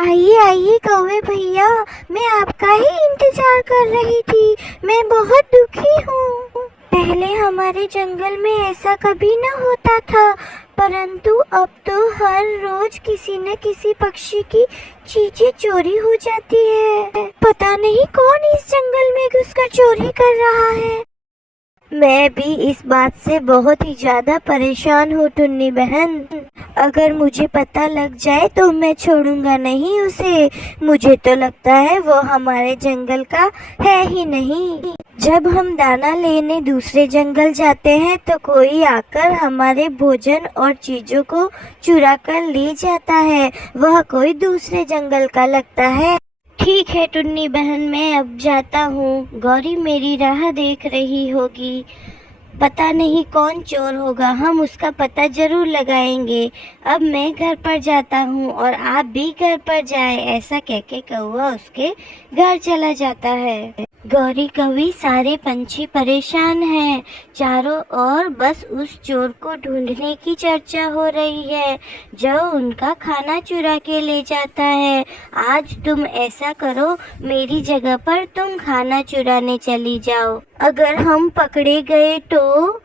आइए आइए कौवे भैया, मैं आपका ही इंतजार कर रही थी। मैं बहुत दुखी हूँ। पहले हमारे जंगल में ऐसा कभी न होता था, परंतु अब तो हर रोज किसी न किसी पक्षी की चीजें चोरी हो जाती है। पता नहीं कौन इस जंगल में घुसकर चोरी कर रहा है। मैं भी इस बात से बहुत ही ज्यादा परेशान हूँ टुन्नी बहन। अगर मुझे पता लग जाए तो मैं छोड़ूंगा नहीं उसे। मुझे तो लगता है वो हमारे जंगल का है ही नहीं। जब हम दाना लेने दूसरे जंगल जाते हैं तो कोई आकर हमारे भोजन और चीजों को चुरा कर ले जाता है। वह कोई दूसरे जंगल का लगता है। ठीक है टुन्नी बहन, मैं अब जाता हूँ। गौरी मेरी राह देख रही होगी। पता नहीं कौन चोर होगा, हम उसका पता जरूर लगाएंगे। अब मैं घर पर जाता हूँ और आप भी घर पर जाएं। ऐसा कहके कौवा उसके घर चला जाता है। गौरी कौवी सारे पंछी परेशान हैं। चारों ओर बस उस चोर को ढूंढने की चर्चा हो रही है जो उनका खाना चुरा के ले जाता है। आज तुम ऐसा करो, मेरी जगह पर तुम खाना चुराने चली जाओ। अगर हम पकड़े गए तो?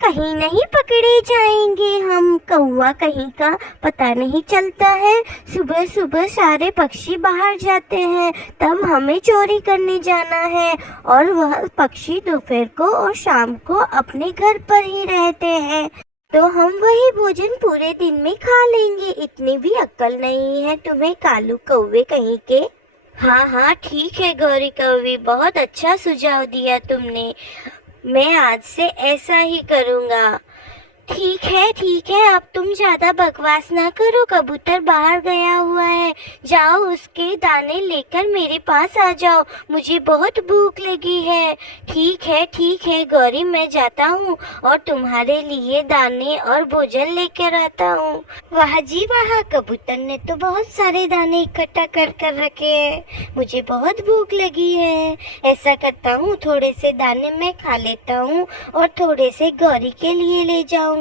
कहीं नहीं पकड़े जाएंगे हम। कौवा कहीं का पता नहीं चलता है। सुबह सुबह सारे पक्षी बाहर जाते हैं, तब हमें चोरी करने जाना है। और वह पक्षी दोपहर को और शाम को अपने घर पर ही रहते हैं, तो हम वही भोजन पूरे दिन में खा लेंगे। इतनी भी अक्ल नहीं है तुम्हें कालू कौवे कहीं के। हाँ हाँ ठीक है गौरी कौवी, बहुत अच्छा सुझाव दिया तुमने। मैं आज से ऐसा ही करूँगा। ठीक है, अब तुम ज्यादा बकवास ना करो। कबूतर बाहर गया हुआ है, जाओ उसके दाने लेकर मेरे पास आ जाओ। मुझे बहुत भूख लगी है। ठीक है गौरी, मैं जाता हूँ और तुम्हारे लिए दाने और भोजन लेकर आता हूँ। वाह जी वाह, कबूतर ने तो बहुत सारे दाने इकट्ठा कर कर रखे हैं। मुझे बहुत भूख लगी है। ऐसा करता हूँ, थोड़े से दाने मैं खा लेता हूँ और थोड़े से गौरी के लिए ले जाऊंगा।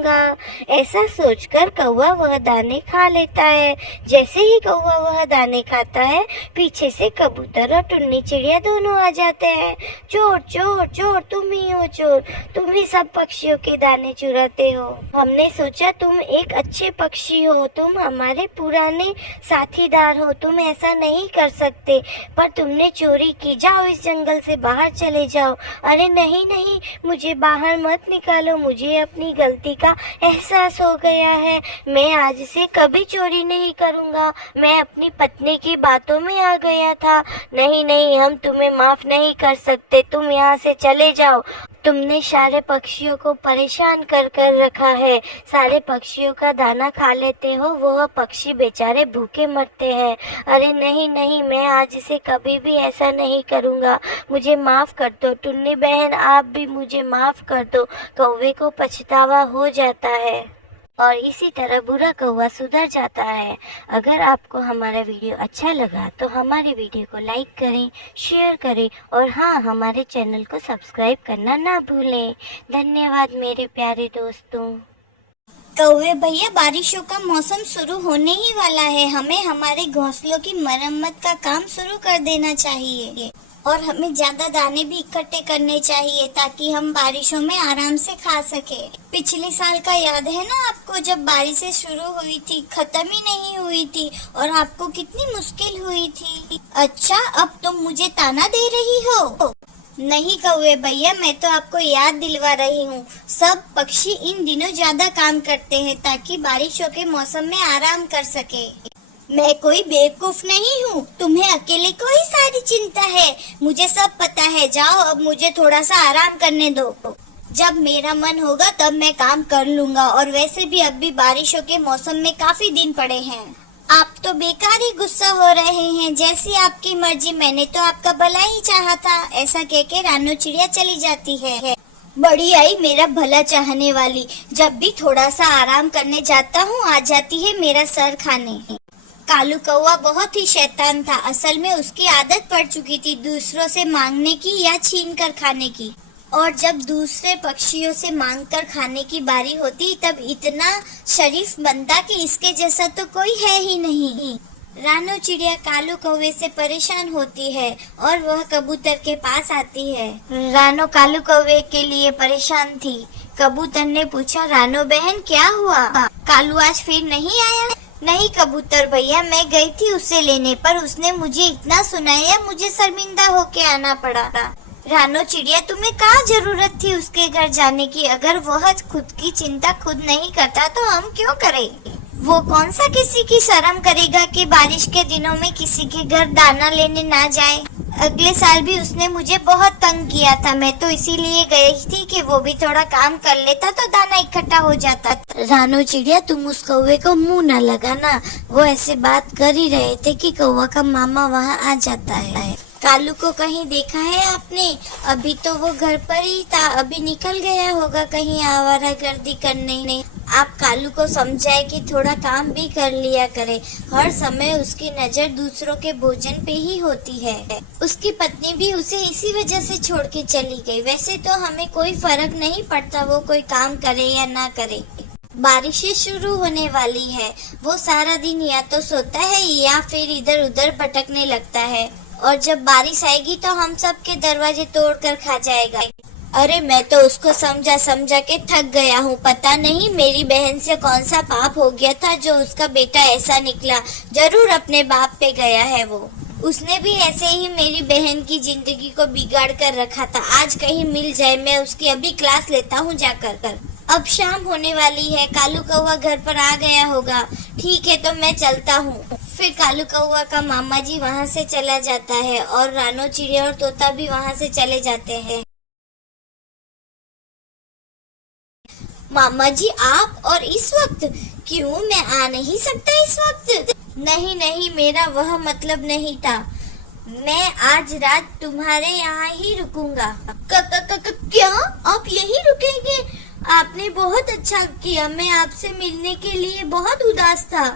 ऐसा सोचकर कौवा वह दाने खा लेता है। जैसे ही कौवा वह दाने खाता है, पीछे से कबूतर और टुन्नी चिड़िया दोनों आ जाते हैं। चोर चोर चोर, तुम ही हो चोर। तुम ही सब पक्षियों के दाने चुराते हो। हमने सोचा तुम एक अच्छे पक्षी हो, तुम हमारे पुराने साथीदार हो, तुम ऐसा नहीं कर सकते, पर तुमने चोरी की। जाओ इस जंगल से बाहर चले जाओ। अरे नहीं, मुझे बाहर मत निकालो। मुझे अपनी गलती का एहसास हो गया है। मैं आज से कभी चोरी नहीं करूँगा। मैं अपनी पत्नी की बातों में आ गया था। नहीं, हम तुम्हें माफ नहीं कर सकते। तुम यहाँ से चले जाओ। तुमने सारे पक्षियों को परेशान कर कर रखा है। सारे पक्षियों का दाना खा लेते हो, वो पक्षी बेचारे भूखे मरते हैं। अरे नहीं, मैं आज से कभी भी ऐसा नहीं करूँगा। मुझे माफ़ कर दो टुन्नी बहन, आप भी मुझे माफ़ कर दो। कौवे को पछतावा हो जाता है और इसी तरह बुरा कौवा सुधर जाता है। अगर आपको हमारा वीडियो अच्छा लगा तो हमारे वीडियो को लाइक करें, शेयर करें और हाँ, हमारे चैनल को सब्सक्राइब करना ना भूलें। धन्यवाद मेरे प्यारे दोस्तों। कौवे भैया, बारिशों का मौसम शुरू होने ही वाला है। हमें हमारे घोंसलों की मरम्मत का काम शुरू कर देना चाहिए और हमें ज्यादा दाने भी इकट्ठे करने चाहिए ताकि हम बारिशों में आराम से खा सके। पिछले साल का याद है ना आपको, जब बारिशें शुरू हुई थी, खत्म ही नहीं हुई थी और आपको कितनी मुश्किल हुई थी। अच्छा, अब तुम मुझे ताना दे रही हो? नहीं कौवे भैया, मैं तो आपको याद दिलवा रही हूँ। सब पक्षी इन दिनों ज्यादा काम करते हैं ताकि बारिशों के मौसम में आराम कर सके। मैं कोई बेवकूफ नहीं हूँ। तुम्हें अकेले को ही सारी चिंता है, मुझे सब पता है। जाओ, अब मुझे थोड़ा सा आराम करने दो। जब मेरा मन होगा तब मैं काम कर लूंगा। और वैसे भी अब भी बारिशों के मौसम में काफी दिन पड़े हैं। आप तो बेकार ही गुस्सा हो रहे हैं। जैसी आपकी मर्जी, मैंने तो आपका भला ही चाहा था। ऐसा कह के रानू चिड़िया चली जाती है। बड़ी आई मेरा भला चाहने वाली। जब भी थोड़ा सा आराम करने जाता हूँ, आ जाती है मेरा सर खाने। कालू कौवा बहुत ही शैतान था। असल में उसकी आदत पड़ चुकी थी दूसरों से मांगने की या छीन कर खाने की। और जब दूसरे पक्षियों से मांगकर खाने की बारी होती, तब इतना शरीफ बनता कि इसके जैसा तो कोई है ही नहीं। रानो चिड़िया कालू कौवे से परेशान होती है और वह कबूतर के पास आती है। रानो कालू कौवे के लिए परेशान थी। कबूतर ने पूछा, रानो बहन क्या हुआ? कालू आज फिर नहीं आया? नहीं कबूतर भैया, मैं गई थी उसे लेने, पर उसने मुझे इतना सुनाया मुझे शर्मिंदा होके आना पड़ा। रानो चिड़िया, तुम्हें क्या जरूरत थी उसके घर जाने की? अगर वह खुद की चिंता खुद नहीं करता तो हम क्यों करें? वो कौन सा किसी की शर्म करेगा कि बारिश के दिनों में किसी के घर दाना लेने ना जाए। अगले साल भी उसने मुझे बहुत तंग किया था, मैं तो इसीलिए गई थी कि वो भी थोड़ा काम कर लेता तो दाना इकट्ठा हो जाता। रानो चिड़िया, तुम उस कौवे को मुंह न लगाना, वो ऐसे बात कर ही रहे थे कि कौवा का मामा वहाँ आ जाता है। कालू को कहीं देखा है आपने? अभी तो वो घर पर ही था, अभी निकल गया होगा कहीं आवारागर्दी करने। आप कालू को समझाए कि थोड़ा काम भी कर लिया करे, हर समय उसकी नजर दूसरों के भोजन पे ही होती है। उसकी पत्नी भी उसे इसी वजह से छोड़ के चली गई। वैसे तो हमें कोई फर्क नहीं पड़ता वो कोई काम करे या ना करे। बारिशें शुरू होने वाली है, वो सारा दिन या तो सोता है या फिर इधर उधर भटकने लगता है, और जब बारिश आएगी तो हम सब के दरवाजे तोड़कर खा जाएगा। अरे मैं तो उसको समझा समझा के थक गया हूँ। पता नहीं मेरी बहन से कौन सा पाप हो गया था जो उसका बेटा ऐसा निकला। जरूर अपने बाप पे गया है वो। उसने भी ऐसे ही मेरी बहन की जिंदगी को बिगाड़ कर रखा था। आज कहीं मिल जाए, मैं उसकी अभी क्लास लेता हूँ जाकर। अब शाम होने वाली है, कालू कौवा घर पर आ गया होगा। ठीक है तो मैं चलता हूँ। फिर कालू कौवा का मामा जी वहाँ से चला जाता है और रानो चिड़िया और तोता भी वहाँ से चले जाते हैं। मामा जी आप, और इस वक्त? क्यों, मैं आ नहीं सकता इस वक्त? नहीं, मेरा वह मतलब नहीं था। मैं आज रात तुम्हारे यहाँ ही रुकूंगा। क्या आप यहीं रुकेंगे? आपने बहुत अच्छा किया, मैं आपसे मिलने के लिए बहुत उदास था।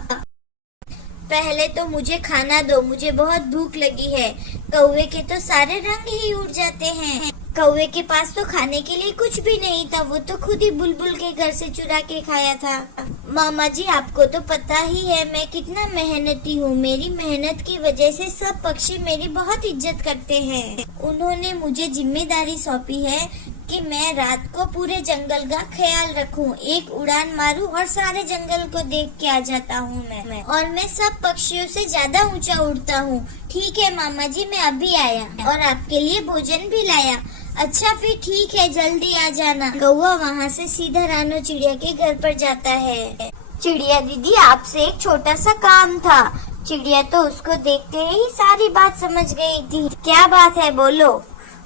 पहले तो मुझे खाना दो, मुझे बहुत भूख लगी है। कौवे के तो सारे रंग ही उड़ जाते हैं। कौवे के पास तो खाने के लिए कुछ भी नहीं था, वो तो खुद ही बुलबुल के घर से चुरा के खाया था। मामा जी आपको तो पता ही है मैं कितना मेहनती हूँ। मेरी मेहनत की वजह से सब पक्षी मेरी बहुत इज्जत करते हैं। उन्होंने मुझे जिम्मेदारी सौंपी है कि मैं रात को पूरे जंगल का ख्याल रखूं, एक उड़ान मारूं और सारे जंगल को देख के आ जाता हूं मैं। और मैं सब पक्षियों से ज्यादा ऊंचा उड़ता हूं। ठीक है मामा जी, मैं अभी आया और आपके लिए भोजन भी लाया। अच्छा फिर ठीक है, जल्दी आ जाना। कौवा वहाँ से सीधा रानो चिड़िया के घर पर जाता है। चिड़िया दीदी आपसे एक छोटा सा काम था। चिड़िया तो उसको देखते ही सारी बात समझ गई थी। क्या बात है बोलो।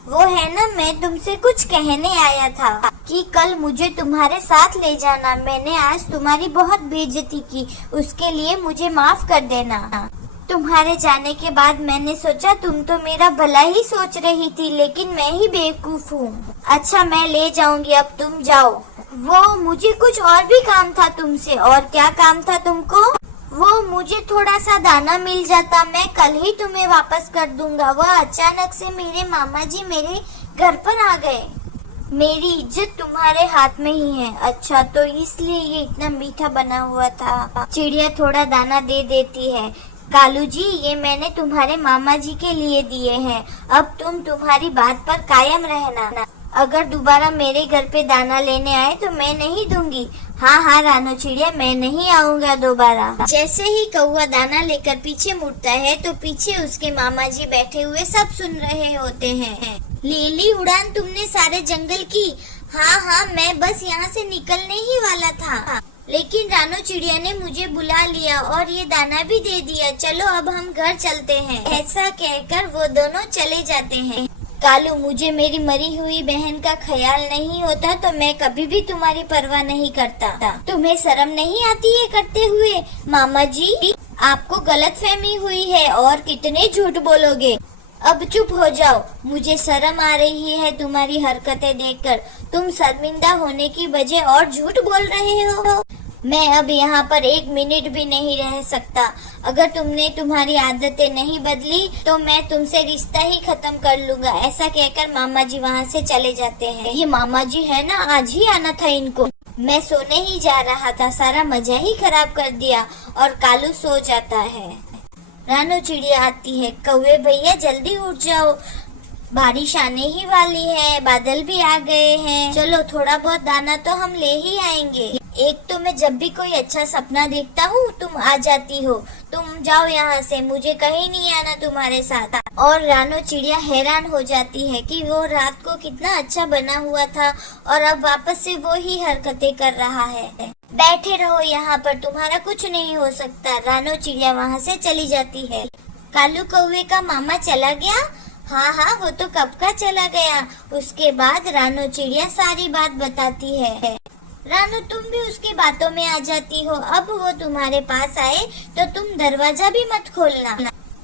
वो है ना, मैं तुमसे कुछ कहने आया था कि कल मुझे तुम्हारे साथ ले जाना। मैंने आज तुम्हारी बहुत बेइज्जती की, उसके लिए मुझे माफ कर देना। तुम्हारे जाने के बाद मैंने सोचा तुम तो मेरा भला ही सोच रही थी, लेकिन मैं ही बेवकूफ हूँ। अच्छा मैं ले जाऊंगी, अब तुम जाओ। वो मुझे कुछ और भी काम था तुमसे। और क्या काम था तुमको? वो मुझे थोड़ा सा दाना मिल जाता, मैं कल ही तुम्हें वापस कर दूंगा। वह अचानक से मेरे मामा जी मेरे घर पर आ गए। मेरी इज्जत तुम्हारे हाथ में ही है। अच्छा तो इसलिए ये इतना मीठा बना हुआ था। चिड़िया थोड़ा दाना दे देती है। कालू जी ये मैंने तुम्हारे मामा जी के लिए दिए हैं, अब तुम तुम्हारी बात पर कायम रहना। अगर दोबारा मेरे घर पे दाना लेने आए तो मैं नहीं दूंगी। हाँ रानो चिड़िया, मैं नहीं आऊंगा दोबारा। जैसे ही कौवा दाना लेकर पीछे मुड़ता है तो पीछे उसके मामा जी बैठे हुए सब सुन रहे होते हैं। ले ली उड़ान तुमने सारे जंगल की? हाँ मैं बस यहाँ से निकलने ही वाला था, लेकिन रानो चिड़िया ने मुझे बुला लिया और ये दाना भी दे दिया। चलो अब हम घर चलते हैं। ऐसा कहकर वो दोनों चले जाते हैं। कालू मुझे मेरी मरी हुई बहन का ख्याल नहीं होता तो मैं कभी भी तुम्हारी परवाह नहीं करता। तुम्हें शर्म नहीं आती है करते हुए? मामा जी आपको गलतफहमी हुई है और कितने झूठ बोलोगे। अब चुप हो जाओ, मुझे शर्म आ रही है तुम्हारी हरकतें देखकर। तुम शर्मिंदा होने की बजाय और झूठ बोल रहे हो। मैं अब यहाँ पर 1 मिनट भी नहीं रह सकता। अगर तुमने तुम्हारी आदतें नहीं बदली तो मैं तुमसे रिश्ता ही खत्म कर लूंगा। ऐसा कहकर मामा जी वहाँ से चले जाते हैं। ये मामा जी है ना, आज ही आना था इनको। मैं सोने ही जा रहा था, सारा मजा ही खराब कर दिया। और कालू सो जाता है। रानो चिड़िया आती है, कौवे भैया जल्दी उठ जाओ, बारिश आने ही वाली है, बादल भी आ गए हैं, चलो थोड़ा बहुत दाना तो हम ले ही आएंगे। एक तो मैं जब भी कोई अच्छा सपना देखता हूँ तुम आ जाती हो, तुम जाओ यहाँ से, मुझे कहीं नहीं आना तुम्हारे साथ। और रानो चिड़िया हैरान हो जाती है कि वो रात को कितना अच्छा बना हुआ था और अब वापस से वो ही हरकतें कर रहा है। बैठे रहो यहाँ पर, तुम्हारा कुछ नहीं हो सकता। रानो चिड़िया वहाँ से चली जाती है। कालू कौवे का मामा चला गया? हाँ, वो तो कब का चला गया। उसके बाद रानो चिड़िया सारी बात बताती है। रानो तुम भी उसकी बातों में आ जाती हो। अब वो तुम्हारे पास आए तो तुम दरवाजा भी मत खोलना।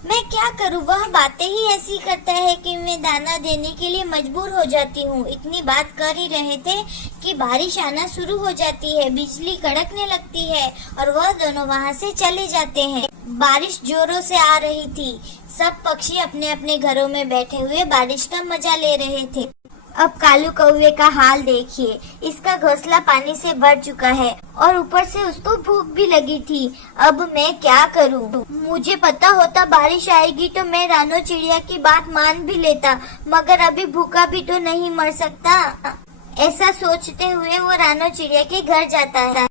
मैं क्या करूँ, वह बातें ही ऐसी करता है कि मैं दाना देने के लिए मजबूर हो जाती हूँ। इतनी बात कर ही रहे थे कि बारिश आना शुरू हो जाती है, बिजली कड़कने लगती है और वह दोनों वहाँ से चले जाते हैं। बारिश जोरों से आ रही थी। सब पक्षी अपने अपने घरों में बैठे हुए बारिश का मजा ले रहे थे। अब कालू कौवे का हाल देखिए, इसका घोंसला पानी से भर चुका है और ऊपर से उसको भूख भी लगी थी। अब मैं क्या करूं? मुझे पता होता बारिश आएगी तो मैं रानो चिड़िया की बात मान भी लेता, मगर अभी भूखा भी तो नहीं मर सकता। ऐसा सोचते हुए वो रानो चिड़िया के घर जाता है।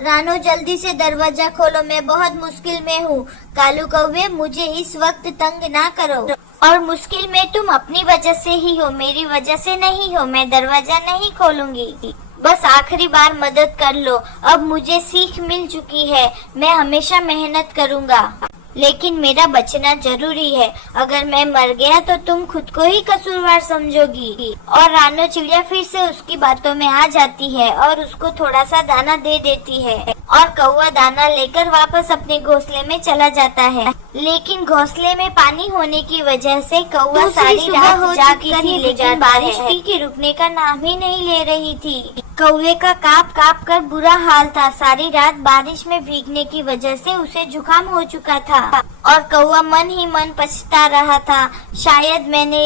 रानो जल्दी से दरवाजा खोलो, मैं बहुत मुश्किल में हूँ। कालू कौवे मुझे इस वक्त तंग ना करो, और मुश्किल में तुम अपनी वजह से ही हो, मेरी वजह से नहीं हो। मैं दरवाजा नहीं खोलूंगी, बस आखिरी बार मदद कर लो। अब मुझे सीख मिल चुकी है, मैं हमेशा मेहनत करूँगा, लेकिन मेरा बचना जरूरी है। अगर मैं मर गया तो तुम खुद को ही कसूरवार समझोगी। और रानो चिड़िया फिर से उसकी बातों में आ जाती है और उसको थोड़ा सा दाना दे देती है और कौवा दाना लेकर वापस अपने घोंसले में चला जाता है। लेकिन घोंसले में पानी होने की वजह से कौवा सारी रात जागी थी, लेकिन बारिश थी कि रुकने का नाम ही नहीं ले रही थी। कौवे का कांप कांप कर बुरा हाल था। सारी रात बारिश में भीगने की वजह से उसे जुकाम हो चुका था और कौवा मन ही मन पछता रहा था, शायद मैंने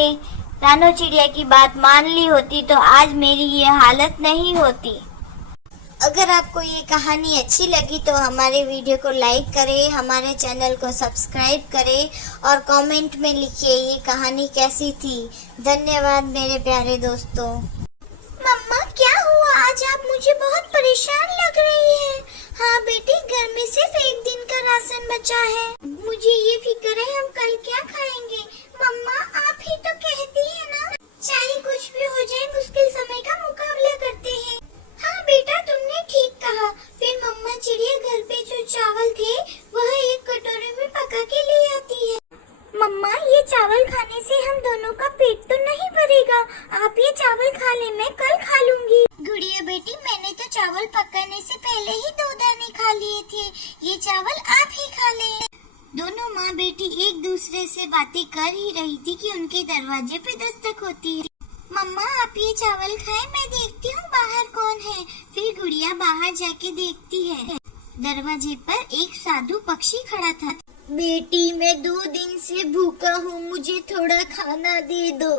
रानो चिड़िया की बात मान ली होती तो आज मेरी ये हालत नहीं होती। अगर आपको ये कहानी अच्छी लगी तो हमारे वीडियो को लाइक करें, हमारे चैनल को सब्सक्राइब करें और कमेंट में लिखिए ये कहानी कैसी थी। धन्यवाद मेरे प्यारे दोस्तों। मम्मा क्या हुआ, आज आप मुझे बहुत परेशान लग रही हैं। हाँ बेटी, घर में सिर्फ एक दिन का राशन बचा है, मुझे ये फिक्र है हम कल क्या खाएंगे। मम्मा आप ही तो कहती है ना, चाहे कुछ भी हो जाए मुश्किल समय का मुकाबला करते हैं। हाँ बेटा तुमने ठीक कहा। फिर मम्मा चिड़िया घर पे जो चावल थे वह एक कटोरे में पका के ले आती है। मम्मा ये चावल खाने से हम दोनों का पेट तो नहीं भरेगा, आप ये चावल खा ले, मैं कल खा लूंगी। गुड़िया बेटी मैंने तो चावल पकाने से पहले ही 2 दाने खा लिए थे, ये चावल आप ही खा ले। दोनों माँ बेटी एक दूसरे से बातें कर ही रही थी कि उनके दरवाजे पे दस्तक होती है। मम्मा आप ये चावल खाएं, मैं देखती हूँ बाहर कौन है। फिर गुड़िया बाहर जाके देखती है, दरवाजे पर एक साधु पक्षी खड़ा था। बेटी मैं 2 दिन से भूखा हूँ, मुझे थोड़ा खाना दे दो।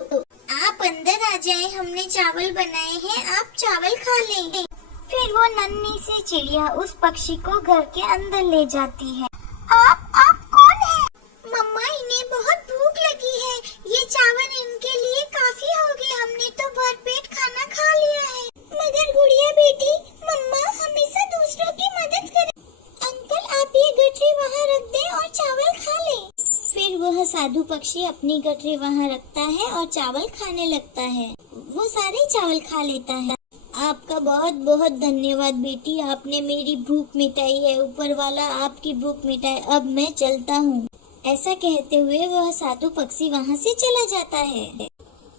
आप अंदर आ जाएं, हमने चावल बनाए हैं, आप चावल खा लें। फिर वो नन्ही सी चिड़िया उस पक्षी को घर के अंदर ले जाती है। आप कौन है? मम्मा इन्हें बहुत भूख लगी है, ये चावल इनके लिए काफी हो गए, हमने तो भरपेट खाना खा लिया है। मगर गुड़िया बेटी मम्मा हमेशा दूसरों की मदद करे। अंकल आप ये गठरी वहाँ रख दें और चावल खा लें। फिर वह साधु पक्षी अपनी गठरी वहाँ रखता है और चावल खाने लगता है। वो सारे चावल खा लेता है। आपका बहुत बहुत धन्यवाद बेटी, आपने मेरी भूख मिटाई है, ऊपर वाला आपकी भूख मिटाए, अब मैं चलता हूँ। ऐसा कहते हुए वह साधु पक्षी वहाँ से चला जाता है।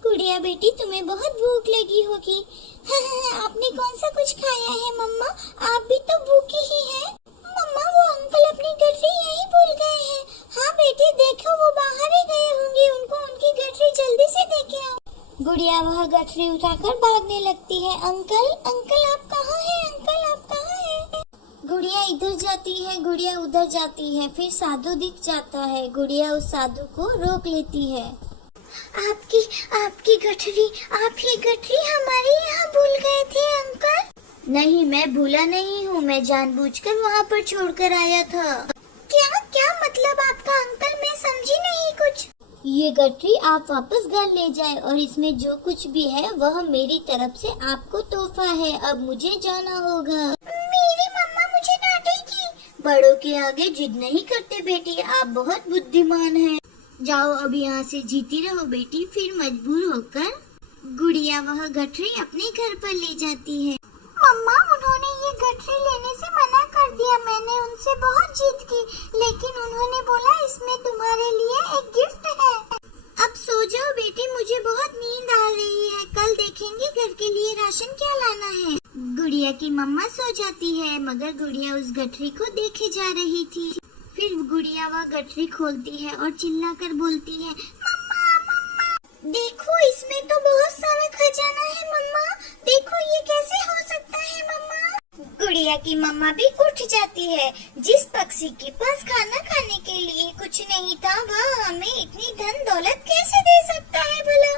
गुड़िया बेटी तुम्हें बहुत भूख लगी होगी। हाँ, आपने कौन सा कुछ खाया है मम्मा, आप भी तो भूखी ही हैं। मम्मा वो अंकल अपनी गठरी यहीं भूल गए हैं। हाँ बेटी देखो वो बाहर ही गए होंगे, उनको उनकी गठरी जल्दी से देके आओ। गुड़िया वह गठरी उठाकर भागने लगती है। अंकल आप कहाँ हैं? अंकल आप कहाँ हैं? गुड़िया इधर जाती है, गुड़िया उधर जाती है, फिर साधु दिख जाता है। गुड़िया उस साधु को रोक लेती है। आपकी गठरी, आप ये गठरी हमारे यहाँ भूल गए थे अंकल। नहीं मैं भूला नहीं हूँ, मैं जानबूझकर वहाँ पर छोड़कर आया था। क्या क्या मतलब आपका अंकल, मैं समझी नहीं कुछ। ये गठरी आप वापस घर ले जाए और इसमें जो कुछ भी है वह मेरी तरफ से आपको तोहफा है। अब मुझे जाना होगा। मेरी मम्मा मुझे डांटेगी। बड़ों के आगे जिद नहीं करते बेटी, आप बहुत बुद्धिमान हैं। जाओ अब यहाँ से जीती रहो बेटी। फिर मजबूर होकर गुड़िया वह गठरी अपने घर पर ले जाती है। मम्मा उन्होंने ये गठरी लेने से मना कर दिया। मैंने उनसे बहुत जिद की, लेकिन उन्होंने बोला इसमें तुम्हारे लिए एक गिफ्ट है। अब सो जाओ बेटी, मुझे बहुत नींद आ रही है। कल देखेंगे घर के लिए राशन क्या लाना है। गुड़िया की मम्मा सो जाती है, मगर गुड़िया उस गठरी को देखे जा रही थी। फिर गुड़िया वह गठरी खोलती है और चिल्लाकर बोलती है, मम्मा मम्मा देखो इसमें तो बहुत सारा खजाना है। मम्मा देखो ये कैसे हो सकता है मम्मा। गुड़िया की मम्मा भी उठ जाती है। जिस पक्षी के पास खाना खाने के लिए कुछ नहीं था वह हमें इतनी धन दौलत कैसे दे सकता है भला।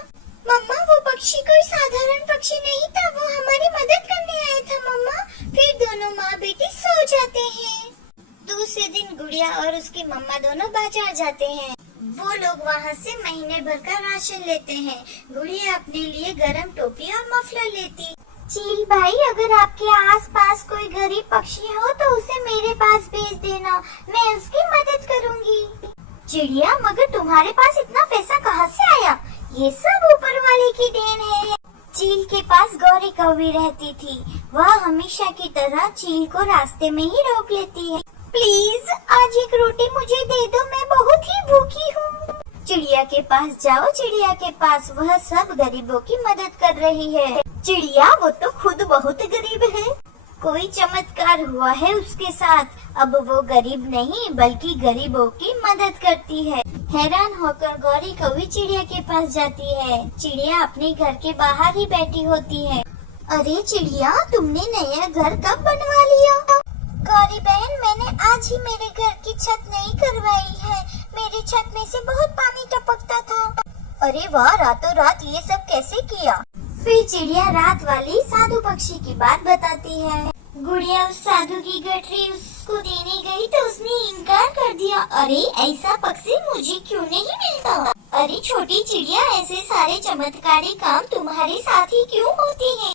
मम्मा वो पक्षी कोई साधारण पक्षी नहीं था, वो हमारी मदद करने आया था मम्मा। फिर दोनों माँ बेटी सो जाते हैं। दूसरे दिन गुड़िया और उसकी मम्मा दोनों बाजार जाते हैं। वो लोग वहाँ से महीने भर का राशन लेते हैं। गुड़िया अपने लिए गरम टोपी और मफलर लेती। चील भाई, अगर आपके आसपास कोई गरीब पक्षी हो तो उसे मेरे पास भेज देना, मैं उसकी मदद करूँगी। चिड़िया, मगर तुम्हारे पास इतना पैसा कहाँ से आया? ये सब ऊपर वाले की देन है। चील के पास गौरी कौवी रहती थी। वह हमेशा की तरह चील को रास्ते में ही रोक लेती है। प्लीज आज एक रोटी मुझे दे दो, मैं बहुत ही भूखी हूँ। चिड़िया के पास जाओ, चिड़िया के पास, वह सब गरीबों की मदद कर रही है। चिड़िया, वो तो खुद बहुत गरीब है। कोई चमत्कार हुआ है उसके साथ। अब वो गरीब नहीं बल्कि गरीबों की मदद करती है। हैरान होकर गौरी कौवी चिड़िया के पास जाती है। चिड़िया अपने घर के बाहर ही बैठी होती है। अरे चिड़िया, तुमने नया घर कब बनवा लिया? गौरी बहन, मैंने आज ही मेरे घर की छत नई करवाई है। मेरी छत में से बहुत पानी टपकता था। अरे वाह, रातों रात ये सब कैसे किया? फिर चिड़िया रात वाली साधु पक्षी की बात बताती है। गुड़िया उस साधु की गठरी उसको देने गई तो उसने इनकार कर दिया। अरे ऐसा पक्षी मुझे क्यों नहीं मिलता? अरे छोटी चिड़िया, ऐसे सारे चमत्कारी काम तुम्हारे साथ ही क्यों होते हैं?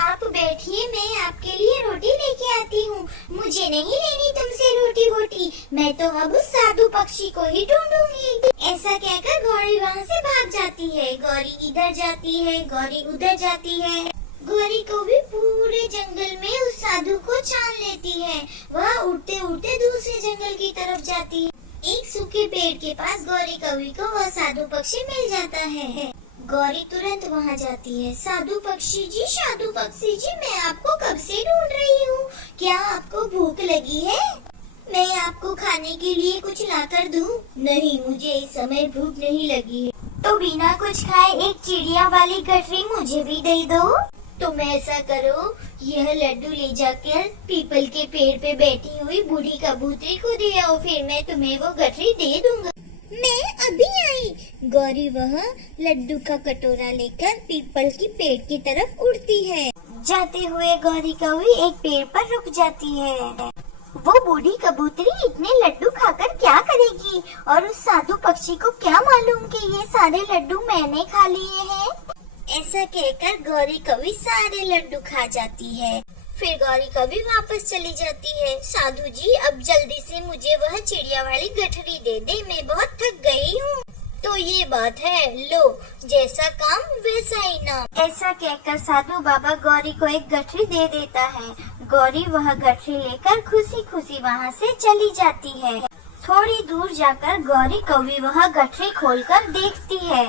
आप बैठिए, मैं आपके लिए रोटी लेके आती हूँ। मुझे नहीं लेनी तुमसे रोटी वोटी, मैं तो अब उस साधु पक्षी को ही ढूंढूंगी। ऐसा कहकर गौरी वहाँ से भाग जाती है। गौरी इधर जाती है, गौरी उधर जाती है। गौरी को भी पूरे जंगल में उस साधु को छान लेती है। वह उड़ते उड़ते दूसरे जंगल की तरफ जाती है। एक सूखे पेड़ के पास गौरी कौवी को वह साधु पक्षी मिल जाता है। गौरी तुरंत वहाँ जाती है। साधु पक्षी जी, साधु पक्षी जी, मैं आपको कब से ढूंढ रही हूँ। क्या आपको भूख लगी है? मैं आपको खाने के लिए कुछ लाकर दूँ? नहीं, मुझे इस समय भूख नहीं लगी है। तो बिना कुछ खाए एक चिड़िया वाली गठरी मुझे भी दे दो। तुम ऐसा करो, यह लड्डू ले जाकर पीपल के पेड़ पे बैठी हुई बूढ़ी कबूतरी को दे आओ, फिर मैं तुम्हें वो गठरी दे दूंगा। मैं अभी आई। गौरी वह लड्डू का कटोरा लेकर पीपल की पेड़ की तरफ उड़ती है। जाते हुए गौरी कौवी एक पेड़ पर रुक जाती है। वो बूढ़ी कबूतरी इतने लड्डू खाकर क्या करेगी, और उस साधु पक्षी को क्या मालूम कि ये सारे लड्डू मैंने खा लिए हैं। ऐसा कहकर गौरी कौवी सारे लड्डू खा जाती है। फिर गौरी कौवी वापस चली जाती है। साधु जी, अब जल्दी से मुझे वह चिड़िया वाली गठरी दे दे, मैं बहुत थक गई हूँ। तो ये बात है, लो, जैसा काम वैसा इनाम। ऐसा कहकर साधु बाबा गौरी को एक गठरी दे देता है। गौरी वह गठरी लेकर खुशी खुशी वहाँ से चली जाती है। थोड़ी दूर जाकर गौरी कौवी वह गठरी खोलकर देखती है।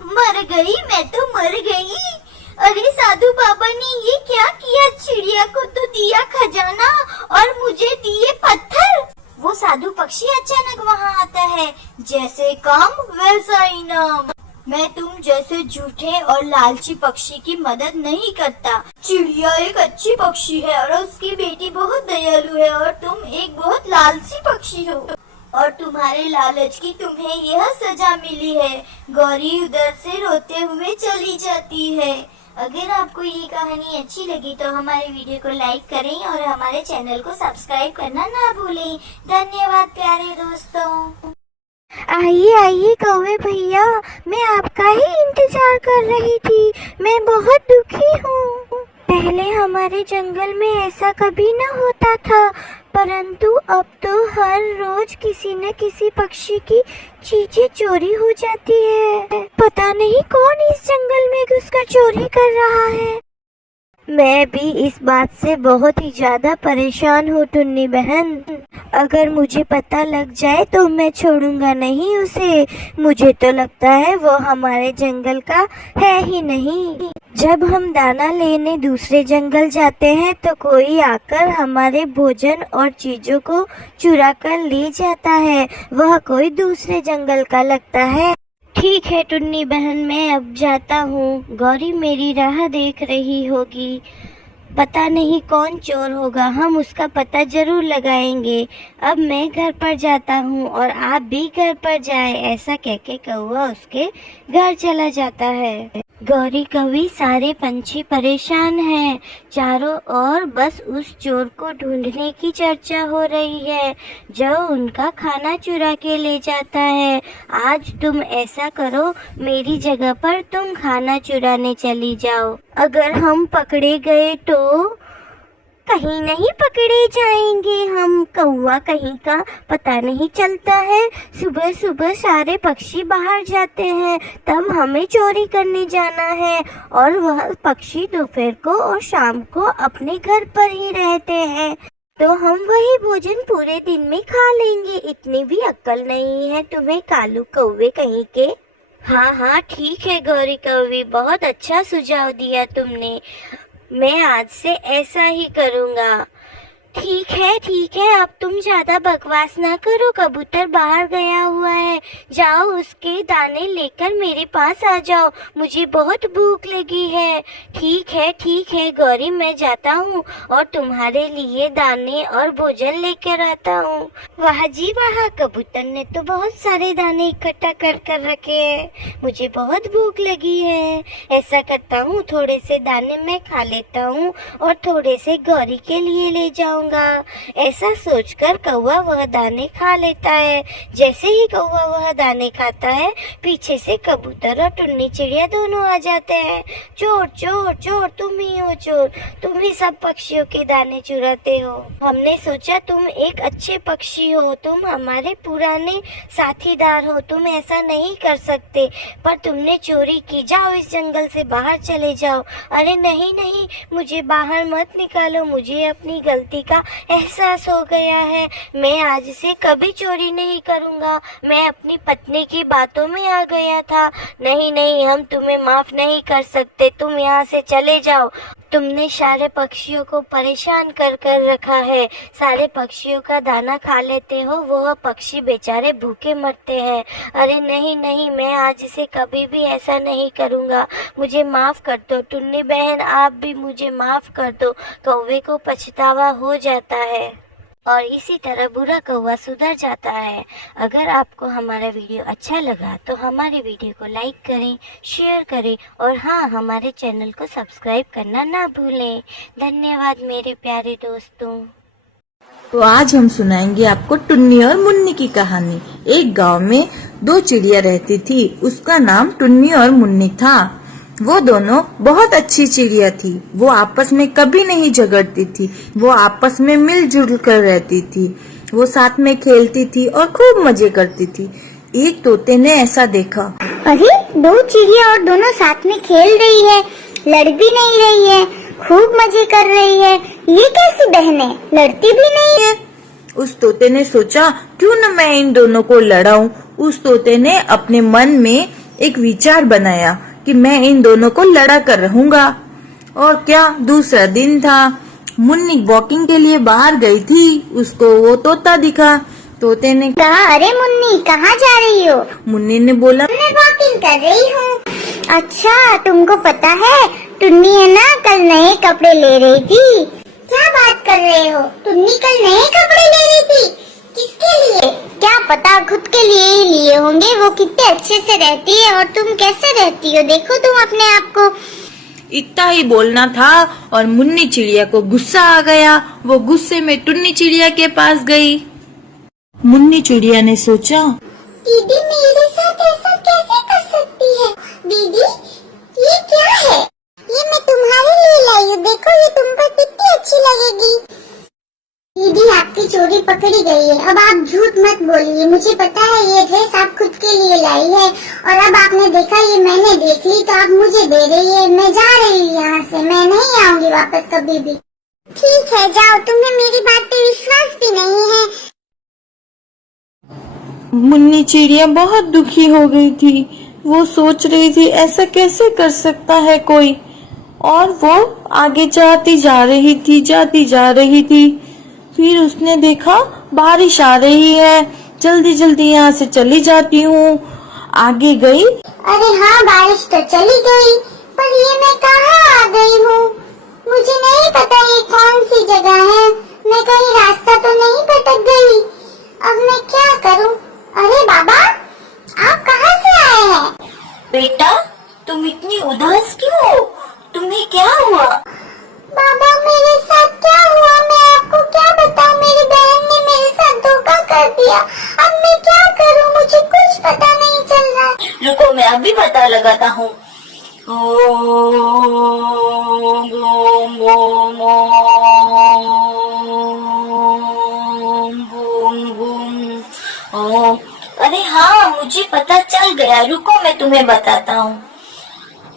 मर गई, मैं तो मर गई। अरे साधु बाबा ने ये क्या किया? चिड़िया को तो दिया खजाना और मुझे दिए पत्थर। वो साधु पक्षी अचानक वहाँ आता है। जैसे काम वैसा इनाम। मैं तुम जैसे झूठे और लालची पक्षी की मदद नहीं करता। चिड़िया एक अच्छी पक्षी है और उसकी बेटी बहुत दयालु है, और तुम एक बहुत लालची पक्षी हो, और तुम्हारे लालच की तुम्हें यह सजा मिली है। गौरी उधर से रोते हुए चली जाती है। अगर आपको ये कहानी अच्छी लगी तो हमारे वीडियो को लाइक करें और हमारे चैनल को सब्सक्राइब करना ना भूलें। धन्यवाद प्यारे दोस्तों। आइए आइए कौवे भैया, मैं आपका ही इंतजार कर रही थी। मैं बहुत दुखी हूँ। पहले हमारे जंगल में ऐसा कभी न होता था, परंतु अब तो हर रोज किसी न किसी पक्षी की चीजें चोरी हो जाती है। पता नहीं कौन इस जंगल में घुसकर चोरी कर रहा है। मैं भी इस बात से बहुत ही ज्यादा परेशान हूँ टुन्नी बहन। अगर मुझे पता लग जाए तो मैं छोड़ूंगा नहीं उसे। मुझे तो लगता है वो हमारे जंगल का है ही नहीं। जब हम दाना लेने दूसरे जंगल जाते हैं तो कोई आकर हमारे भोजन और चीजों को चुरा कर ले जाता है। वह कोई दूसरे जंगल का लगता है। ठीक है टुन्नी बहन, मैं अब जाता हूँ। गौरी मेरी राह देख रही होगी। पता नहीं कौन चोर होगा, हम उसका पता जरूर लगाएंगे। अब मैं घर पर जाता हूँ और आप भी घर पर जाएं। ऐसा कह के कौवा उसके घर चला जाता है। गौरी कौवी सारे पंछी परेशान हैं। चारों ओर बस उस चोर को ढूंढने की चर्चा हो रही है जो उनका खाना चुरा के ले जाता है। आज तुम ऐसा करो, मेरी जगह पर तुम खाना चुराने चली जाओ। अगर हम पकड़े गए तो कहीं नहीं पकड़े जाएंगे हम। कौवा कहीं का पता नहीं चलता है। सुबह सुबह सारे पक्षी बाहर जाते हैं, तब हमें चोरी करने जाना है। और वह पक्षी दोपहर को और शाम को अपने घर पर ही रहते हैं, तो हम वही भोजन पूरे दिन में खा लेंगे। इतनी भी अक्ल नहीं है तुम्हें कालू कौवे कहीं के। हाँ हाँ ठीक है गौरी कौवी, बहुत अच्छा सुझाव दिया तुमने। मैं आज से ऐसा ही करूँगा। ठीक है, अब तुम ज्यादा बकवास ना करो। कबूतर बाहर गया हुआ है, जाओ उसके दाने लेकर मेरे पास आ जाओ। मुझे बहुत भूख लगी है। ठीक है गौरी, मैं जाता हूँ और तुम्हारे लिए दाने और भोजन लेकर आता हूँ। वाह जी वाह, कबूतर ने तो बहुत सारे दाने इकट्ठा कर कर रखे हैं। मुझे बहुत भूख लगी है। ऐसा करता हूँ, थोड़े से दाने मैं खा लेता हूँ और थोड़े से गौरी के लिए ले जाऊँ। ऐसा सोचकर कौवा वह दाने खा लेता है। जैसे ही कौवा वह दाने खाता है, पीछे से कबूतर और टुन्नी चिड़िया दोनों आ जाते हैं। चोर चोर चोर, तुम ही हो चोर, तुम ही सब पक्षियों के दाने चुराते हो। हमने सोचा तुम एक अच्छे पक्षी हो, तुम हमारे पुराने साथीदार हो, तुम ऐसा नहीं कर सकते, पर तुमने चोरी की। जाओ इस जंगल से बाहर चले जाओ। अरे नहीं, मुझे बाहर मत निकालो, मुझे अपनी गलती का एहसास हो गया है। मैं आज से कभी चोरी नहीं करूँगा। मैं अपनी पत्नी की बातों में आ गया था। नहीं, हम तुम्हें माफ नहीं कर सकते। तुम यहाँ से चले जाओ। तुमने सारे पक्षियों को परेशान कर रखा है। सारे पक्षियों का दाना खा लेते हो, वो पक्षी बेचारे भूखे मरते हैं। अरे नहीं, मैं आज से कभी भी ऐसा नहीं करूँगा। मुझे माफ़ कर दो टुन्नी बहन, आप भी मुझे माफ़ कर दो। कौवे को पछतावा हो जाता है और इसी तरह बुरा कौवा सुधर जाता है। अगर आपको हमारा वीडियो अच्छा लगा तो हमारे वीडियो को लाइक करें, शेयर करें और हाँ, हमारे चैनल को सब्सक्राइब करना ना भूलें। धन्यवाद मेरे प्यारे दोस्तों। तो आज हम सुनाएंगे आपको टुन्नी और मुन्नी की कहानी। एक गांव में दो चिड़िया रहती थी, उसका नाम टुन्नी और मुन्नी था। वो दोनों बहुत अच्छी चिड़िया थी। वो आपस में कभी नहीं झगड़ती थी, वो आपस में मिलजुल कर रहती थी। वो साथ में खेलती थी और खूब मजे करती थी। एक तोते ने ऐसा देखा, अरे दो चिड़िया और दोनों साथ में खेल रही है, लड़ भी नहीं रही है, खूब मजे कर रही है। ये कैसी बहनें, लड़ती भी नहीं है। उस तोते ने सोचा, क्यों न मैं इन दोनों को लड़ाऊं। उस तोते ने अपने मन में एक विचार बनाया कि मैं इन दोनों को लड़ा कर रहूंगा। और क्या, दूसरा दिन था। मुन्नी वॉकिंग के लिए बाहर गई थी, उसको वो तोता दिखा। तोते ने कहा, अरे मुन्नी कहाँ जा रही हो? मुन्नी ने बोला, मैं वॉकिंग कर रही हूँ। अच्छा, तुमको पता है टुन्नी है ना कल नए कपड़े ले रही थी। क्या बात कर रहे हो? टुन्नी कल नए कपड़े ले रही थी? किसके लिए? क्या पता, खुद के लिए ही लिए होंगे। वो कितने अच्छे से रहती है और तुम कैसे रहती हो, देखो तुम अपने आप को। इतना ही बोलना था और मुन्नी चिड़िया को गुस्सा आ गया। वो गुस्से में टुन्नी चिड़िया के पास गई। मुन्नी चिड़िया ने सोचा, दीदी मेरे साथ ऐसा कैसे कर सकती है? दीदी ये क्या है? ये मैं तुम्हारे लिए लाई हूँ, देखो ये तुम पर कितनी अच्छी लगेगी। दीदी आपकी चोरी पकड़ी गई है, अब आप झूठ मत बोलिए। मुझे पता है ये ड्रेस आप खुद के लिए लाई है और अब आपने देखा ये मैंने देख ली तो आप मुझे दे रही है। मैं जा रही हूँ यहाँ से, मैं नहीं आऊंगी वापस कभी भी। ठीक है जाओ, तुम्हें मेरी बात पे विश्वास भी नहीं है। मुन्नी चिड़िया बहुत दुखी हो गई थी। वो सोच रही थी ऐसा कैसे कर सकता है कोई, और वो आगे जाती जा रही थी। फिर उसने देखा बारिश आ रही है, जल्दी जल्दी यहाँ से चली जाती हूँ। आगे गई। अरे हाँ बारिश तो चली गई, पर ये मैं कहाँ आ गई हूँ? मुझे नहीं पता ये कौन सी जगह है। मैं कहीं रास्ता तो नहीं भटक गई? अब मैं क्या करूँ? अरे बाबा आप कहाँ से आए हैं? बेटा तुम इतनी उदास क्यों हो? तुम्हें क्या हुआ? बाबा मेरे साथ क्या हुआ मैं आपको क्या बताऊँ? मेरी बहन ने मेरे साथ धोखा कर दिया। अब मैं क्या करूँ? मुझे कुछ पता नहीं चल रहा। रुको मैं अभी पता लगाता हूँ। अरे हाँ मुझे पता चल गया, रुको मैं तुम्हें बताता हूँ।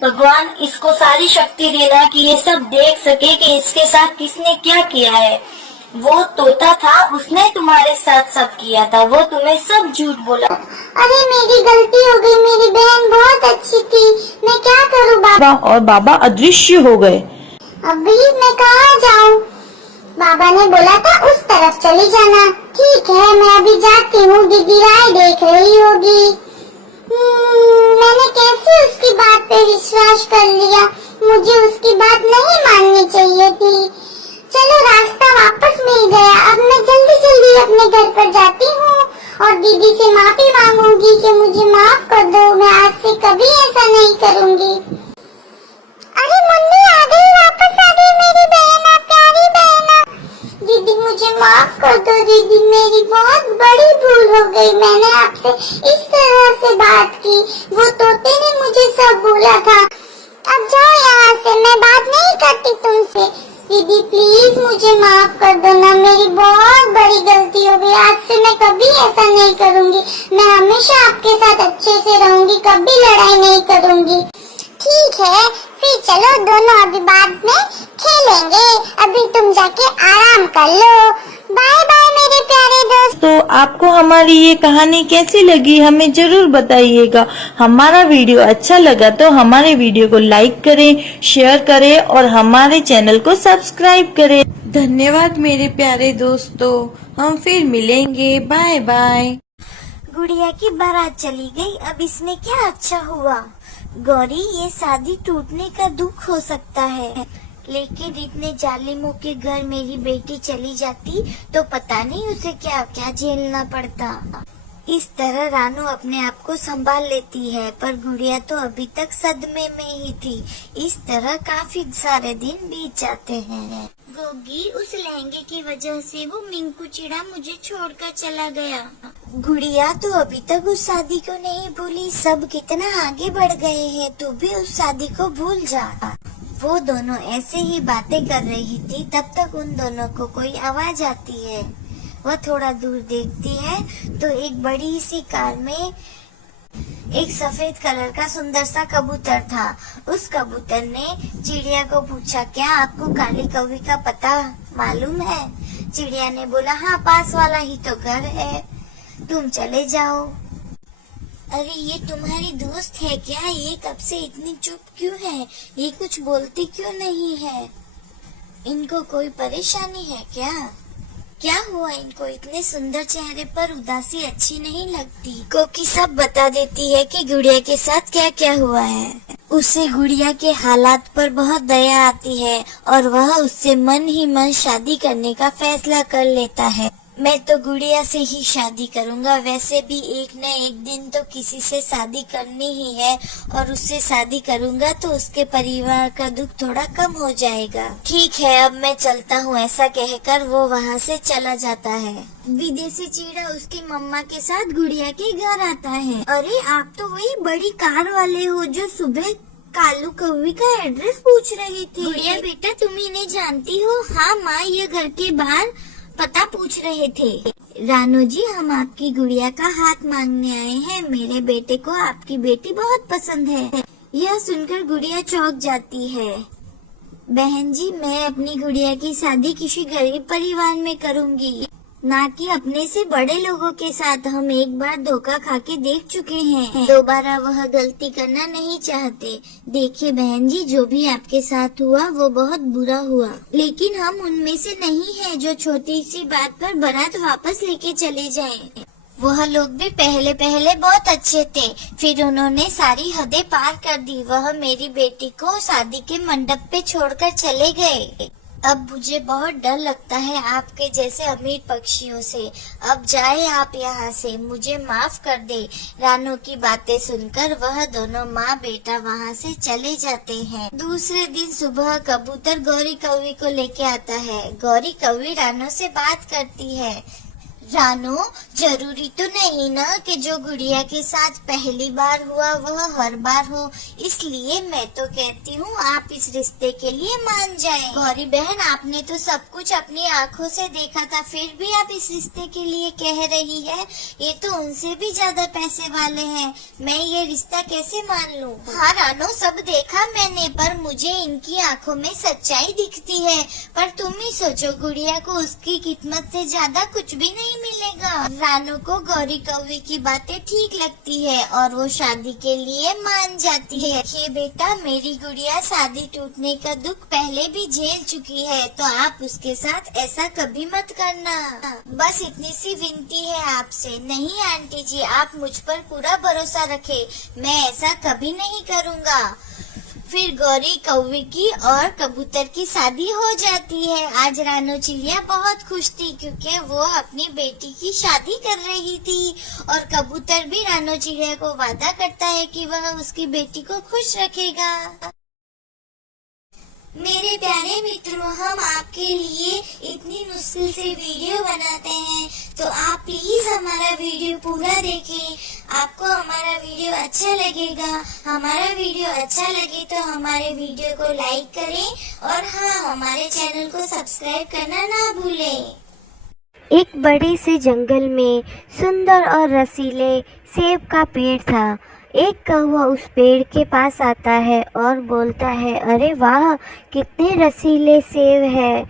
भगवान इसको सारी शक्ति देना कि ये सब देख सके कि इसके साथ किसने क्या किया है। वो तोता था, उसने तुम्हारे साथ सब किया था, वो तुम्हें सब झूठ बोला। अरे मेरी गलती हो गई, मेरी बहन बहुत अच्छी थी। मैं क्या करूँ बाबा? और बाबा अदृश्य हो गए। अभी मैं कहाँ जाऊँ? बाबा ने बोला था उस तरफ चली जाना। ठीक है मैं अभी जाती हूँ, दीदी राय देख रही होगी। मैंने कैसे उसकी बात पे विश्वास कर लिया? मुझे उसकी बात नहीं माननी चाहिए थी। चलो रास्ता वापस मिल गया। अब मैं जल्दी जल्दी अपने घर पर जाती हूँ और दीदी से माफी मांगूंगी कि मुझे माफ कर दो, मैं आज से कभी ऐसा नहीं करूँगी। अरे मुन्नी आ गई, वापस आ गई मेरी बहन, प्यारी बहन। दीदी मुझे माफ कर दो दीदी, मेरी बहुत बड़ी भूल हो गई। मैंने आपसे इस तरह से बात की, वो तोते ने मुझे सब बोला था। अब जाओ यहाँ से, मैं बात नहीं करती तुमसे। दीदी प्लीज मुझे माफ कर दो ना, मेरी बहुत बड़ी गलती हो गई। आज से मैं कभी ऐसा नहीं करूँगी। मैं हमेशा आपके साथ अच्छे से रहूँगी, कभी लड़ाई नहीं करूँगी। ठीक है फिर चलो दोनों अभी बाद में खेलेंगे। अभी तुम जाके आराम कर लो। बाय बाय मेरे प्यारे दोस्त। तो आपको हमारी ये कहानी कैसी लगी हमें जरूर बताइएगा। हमारा वीडियो अच्छा लगा तो हमारे वीडियो को लाइक करें, शेयर करें और हमारे चैनल को सब्सक्राइब करें। धन्यवाद मेरे प्यारे दोस्तों, हम फिर मिलेंगे। Bye bye. गुड़िया की बारात चली गई, अब इसमें क्या अच्छा हुआ? गौरी ये शादी टूटने का दुख हो सकता है, लेकिन इतने जालिमों के घर मेरी बेटी चली जाती तो पता नहीं उसे क्या क्या झेलना पड़ता। इस तरह रानू अपने आप को संभाल लेती है, पर गुड़िया तो अभी तक सदमे में ही थी। इस तरह काफी सारे दिन बीत जाते हैं। गोगी उस लहंगे की वजह से वो मिंकू चिड़ा मुझे छोड़कर चला गया। गुड़िया तो अभी तक उस शादी को नहीं भूली। सब कितना आगे बढ़ गए हैं, तू भी उस शादी को भूल जा। वो दोनों ऐसे ही बातें कर रही थी, तब तक उन दोनों को कोई आवाज आती है। वह थोड़ा दूर देखती है तो एक बड़ी सी कार में एक सफेद कलर का सुंदर सा कबूतर था। उस कबूतर ने चिड़िया को पूछा, क्या आपको काली कौवी का पता मालूम है? चिड़िया ने बोला, हाँ पास वाला ही तो घर है, तुम चले जाओ। अरे ये तुम्हारी दोस्त है क्या? ये कब से इतनी चुप क्यों है? ये कुछ बोलती क्यों नहीं है? इनको कोई परेशानी है क्या? क्या हुआ इनको? इतने सुंदर चेहरे पर उदासी अच्छी नहीं लगती। क्योंकि सब बता देती है कि गुड़िया के साथ क्या क्या हुआ है। उसे गुड़िया के हालात पर बहुत दया आती है और वह उससे मन ही मन शादी करने का फैसला कर लेता है। मैं तो गुड़िया से ही शादी करूंगा। वैसे भी एक न एक दिन तो किसी से शादी करनी ही है, और उससे शादी करूंगा तो उसके परिवार का दुख थोड़ा कम हो जाएगा। ठीक है, अब मैं चलता हूँ, ऐसा कहकर वो वहाँ से चला जाता है। विदेशी चीड़ा उसकी मम्मा के साथ गुड़िया के घर आता है। अरे आप तो वही बड़ी कार वाले हो जो सुबह कालू कौवी का एड्रेस पूछ रही थी। गुड़िया बेटा, तुम इन्हें जानती हो? हाँ माँ, ये घर के बाहर पता पूछ रहे थे। रानू जी, हम आपकी गुड़िया का हाथ मांगने आए हैं। मेरे बेटे को आपकी बेटी बहुत पसंद है। यह सुनकर गुड़िया चौंक जाती है। बहन जी, मैं अपनी गुड़िया की शादी किसी गरीब परिवार में करूंगी, ना कि अपने से बड़े लोगों के साथ। हम एक बार धोखा खा के देख चुके हैं, दोबारा वह गलती करना नहीं चाहते। देखिए बहन जी, जो भी आपके साथ हुआ वो बहुत बुरा हुआ, लेकिन हम उनमें से नहीं हैं जो छोटी सी बात पर बारात वापस लेके चले जाएं। वह लोग भी पहले पहले बहुत अच्छे थे, फिर उन्होंने सारी हदें पार कर दी। वह मेरी बेटी को शादी के मंडप पे छोड़कर चले गए। अब मुझे बहुत डर लगता है आपके जैसे अमीर पक्षियों से। अब जाए आप यहाँ से, मुझे माफ कर दे। रानू की बातें सुनकर वह दोनों माँ बेटा वहाँ से चले जाते हैं। दूसरे दिन सुबह कबूतर गौरी कौवी को लेके आता है। गौरी कौवी रानू से बात करती है। रानू, जरूरी तो नहीं ना कि जो गुड़िया के साथ पहली बार हुआ वह हर बार हो, इसलिए मैं तो कहती हूँ आप इस रिश्ते के लिए मान जाएं। गौरी बहन, आपने तो सब कुछ अपनी आँखों से देखा था, फिर भी आप इस रिश्ते के लिए कह रही है। ये तो उनसे भी ज्यादा पैसे वाले हैं, मैं ये रिश्ता कैसे मान लूँ? हाँ रानू, सब देखा मैंने, पर मुझे इनकी आँखों में सच्चाई दिखती है। पर तुम ही सोचो, गुड़िया को उसकी कीमत से ज्यादा कुछ भी नहीं मिलेगा। रानू को गौरी कौवी की बातें ठीक लगती है और वो शादी के लिए मान जाती है। देखिए बेटा, मेरी गुड़िया शादी टूटने का दुख पहले भी झेल चुकी है, तो आप उसके साथ ऐसा कभी मत करना। बस इतनी सी विनती है आपसे। नहीं आंटी जी, आप मुझ पर पूरा भरोसा रखें, मैं ऐसा कभी नहीं करूँगा। फिर गौरी कौवी की और कबूतर की शादी हो जाती है। आज रानू चिड़िया बहुत खुश थी क्योंकि वो अपनी बेटी की शादी कर रही थी, और कबूतर भी रानू चिड़िया को वादा करता है कि वह उसकी बेटी को खुश रखेगा। मेरे प्यारे मित्रों, हम आपके लिए इतनी मुश्किल से वीडियो बनाते हैं, तो आप प्लीज हमारा वीडियो पूरा देखें। आपको हमारा वीडियो अच्छा लगेगा। हमारा वीडियो अच्छा लगे तो हमारे वीडियो को लाइक करें, और हाँ, हमारे चैनल को सब्सक्राइब करना ना भूलें। एक बड़े से जंगल में सुंदर और रसीले सेब का पेड़ था। एक कौवा उस पेड़ के पास आता है और बोलता है, अरे वाह, कितने रसीले सेब हैं,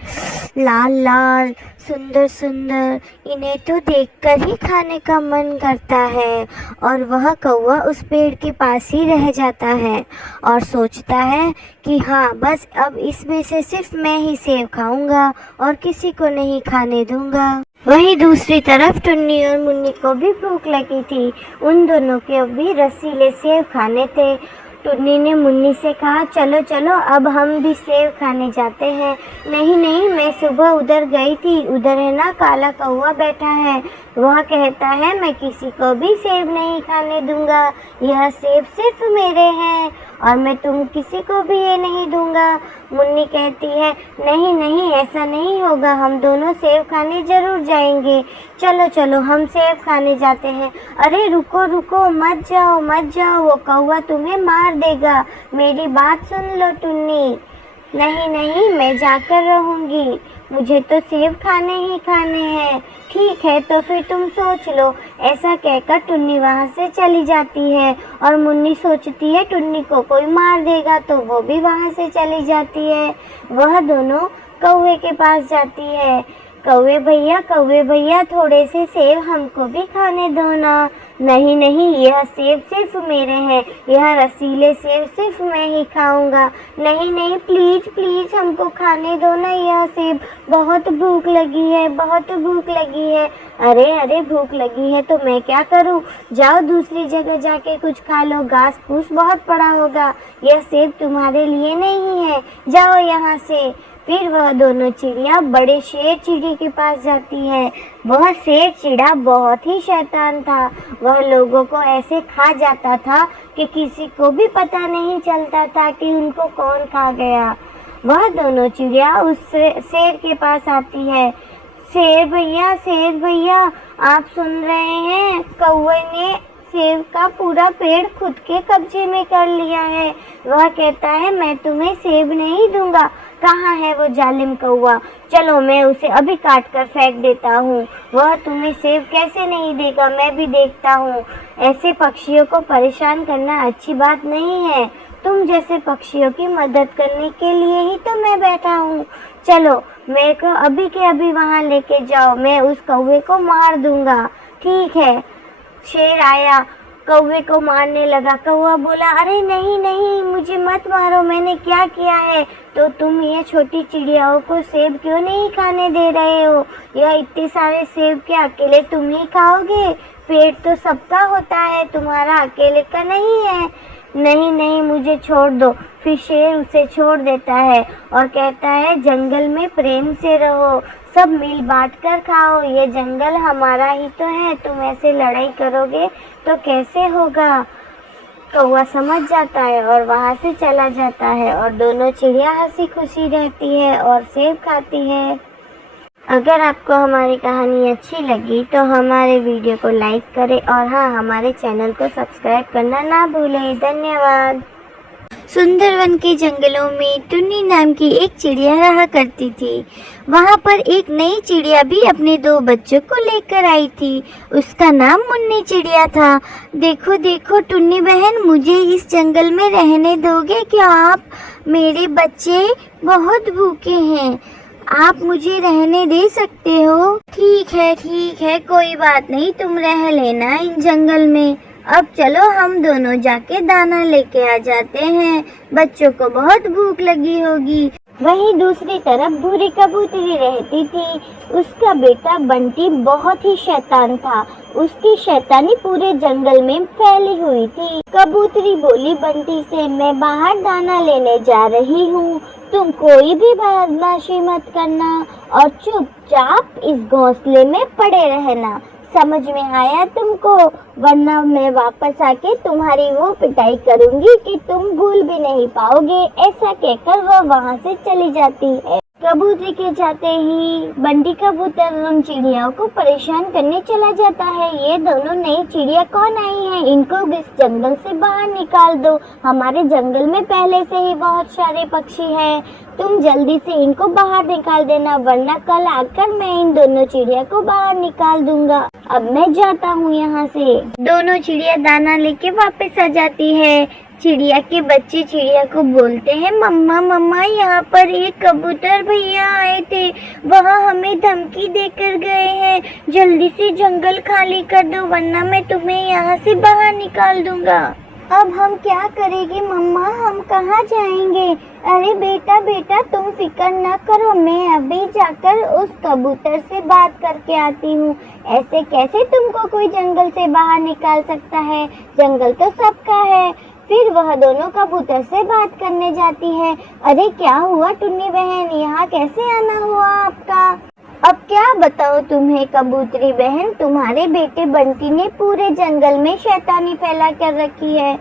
लाल लाल, सुंदर सुंदर, इन्हें तो देखकर ही खाने का मन करता है। और वह कौवा उस पेड़ के पास ही रह जाता है और सोचता है कि हाँ, बस अब इसमें से सिर्फ मैं ही सेब खाऊंगा और किसी को नहीं खाने दूंगा। वहीं दूसरी तरफ टुन्नी और मुन्नी को भी भूख लगी थी। उन दोनों के भी रसीले सेब खाने थे। टुन्नी ने मुन्नी से कहा, चलो चलो, अब हम भी सेब खाने जाते हैं। नहीं नहीं, मैं सुबह उधर गई थी, उधर है ना काला कौवा बैठा है, वह कहता है मैं किसी को भी सेब नहीं खाने दूंगा, यह सेब सिर्फ मेरे हैं और मैं तुम किसी को भी ये नहीं दूंगा। मुन्नी कहती है, नहीं नहीं, ऐसा नहीं होगा, हम दोनों सेब खाने जरूर जाएंगे। चलो चलो, हम सेब खाने जाते हैं। अरे रुको रुको, मत जाओ मत जाओ, वो कौवा तुम्हें मार देगा, मेरी बात सुन लो टुन्नी। नहीं नहीं, मैं जाकर रहूंगी, मुझे तो सेब खाने ही खाने हैं। ठीक है, तो फिर तुम सोच लो। ऐसा कहकर टुन्नी वहाँ से चली जाती है और मुन्नी सोचती है टुन्नी को कोई मार देगा, तो वो भी वहाँ से चली जाती है। वह दोनों कौवे के पास जाती है। कौवे भैया, थोड़े से सेब हमको भी खाने दो ना। नहीं नहीं, यह सेब सिर्फ मेरे हैं, यह रसीले सेब सिर्फ मैं ही खाऊंगा। नहीं नहीं, प्लीज प्लीज हमको खाने दो ना यह सेब, बहुत भूख लगी है, बहुत भूख लगी है। अरे अरे, भूख लगी है तो मैं क्या करूं? जाओ दूसरी जगह जाके कुछ खा लो, घास फूस बहुत पड़ा होगा, यह सेब तुम्हारे लिए नहीं है, जाओ यहाँ से। फिर वह दोनों चिड़िया बड़े शेर चिड़ी के पास जाती है। वह शेर चिड़ा बहुत ही शैतान था। वह लोगों को ऐसे खा जाता था कि किसी को भी पता नहीं चलता था कि उनको कौन खा गया। वह दोनों चिड़िया उस शेर के पास आती है। शेर भैया आप सुन रहे हैं, कौवे ने सेब का पूरा पेड़ खुद के कब्जे में कर लिया है। वह कहता है मैं तुम्हें सेब नहीं दूंगा। कहाँ है वो जालिम कौवा, चलो मैं उसे अभी काट कर फेंक देता हूँ। वह तुम्हें सेब कैसे नहीं देगा, मैं भी देखता हूँ। ऐसे पक्षियों को परेशान करना अच्छी बात नहीं है। तुम जैसे पक्षियों की मदद करने के लिए ही तो मैं बैठा हूँ। चलो मेरे को अभी के अभी वहाँ लेके जाओ, मैं उस कौवे को मार दूंगा। ठीक है। शेर आया, कौवे को मारने लगा। कौवा बोला अरे नहीं मुझे मत मारो, मैंने क्या किया है? तो तुम ये छोटी चिड़ियाओं को सेब क्यों नहीं खाने दे रहे हो? यह इतने सारे सेब के अकेले तुम ही खाओगे? पेट तो सबका होता है, तुम्हारा अकेले का नहीं है। नहीं मुझे छोड़ दो। फिर शेर उसे छोड़ देता है और कहता है जंगल में प्रेम से रहो, सब मिल बांट कर खाओ, ये जंगल हमारा ही तो है। तुम ऐसे लड़ाई करोगे तो कैसे होगा? कौवा समझ जाता है और वहाँ से चला जाता है और दोनों चिड़िया हंसी खुशी रहती है और सेब खाती है। अगर आपको हमारी कहानी अच्छी लगी तो हमारे वीडियो को लाइक करें और हाँ, हमारे चैनल को सब्सक्राइब करना ना भूलें। धन्यवाद। सुंदरवन के जंगलों में टुन्नी नाम की एक चिड़िया रहा करती थी। वहाँ पर एक नई चिड़िया भी अपने 2 बच्चों को लेकर आई थी। उसका नाम मुन्नी चिड़िया था। देखो टुन्नी बहन, मुझे इस जंगल में रहने दोगे क्या आप? मेरे बच्चे बहुत भूखे हैं, आप मुझे रहने दे सकते हो? ठीक है, कोई बात नहीं, तुम रह लेना इन जंगल में। अब चलो हम दोनों जाके दाना लेके आ जाते हैं, बच्चों को बहुत भूख लगी होगी। वहीं दूसरी तरफ भूरी कबूतरी रहती थी। उसका बेटा बंटी बहुत ही शैतान था। उसकी शैतानी पूरे जंगल में फैली हुई थी। कबूतरी बोली बंटी से, मैं बाहर दाना लेने जा रही हूँ, तुम कोई भी बदमाशी मत करना और चुपचाप इस घोंसले में पड़े रहना। समझ में आया तुमको? वरना मैं वापस आके तुम्हारी वो पिटाई करूंगी कि तुम भूल भी नहीं पाओगे। ऐसा कहकर वह वहाँ से चली जाती है। कबूतरी के जाते ही बंटी कबूतर उन चिड़ियाओं को परेशान करने चला जाता है। ये दोनों नई चिड़िया कौन आई हैं? इनको इस जंगल से बाहर निकाल दो। हमारे जंगल में पहले से ही बहुत सारे पक्षी हैं, तुम जल्दी से इनको बाहर निकाल देना, वरना कल आकर मैं इन दोनों चिड़िया को बाहर निकाल दूंगा। अब मैं जाता हूँ यहाँ से। दोनों चिड़िया दाना लेके वापस आ जाती है। चिड़िया के बच्चे चिड़िया को बोलते हैं, मम्मा यहाँ पर एक कबूतर भैया आए थे, वह हमें धमकी देकर गए हैं, जल्दी से जंगल खाली कर दो वरना मैं तुम्हें यहाँ से बाहर निकाल दूंगा। अब हम क्या करेंगे मम्मा, हम कहाँ जाएंगे? अरे बेटा तुम फिक्र न करो, मैं अभी जाकर उस कबूतर से बात करके आती हूँ। ऐसे कैसे तुमको कोई जंगल से बाहर निकाल सकता है? जंगल तो सबका है। फिर वह दोनों कबूतर से बात करने जाती है। अरे क्या हुआ टुन्नी बहन, यहाँ कैसे आना हुआ आपका? अब क्या बताओ तुम्हें कबूतरी बहन, तुम्हारे बेटे बंटी ने पूरे जंगल में शैतानी फैला कर रखी है।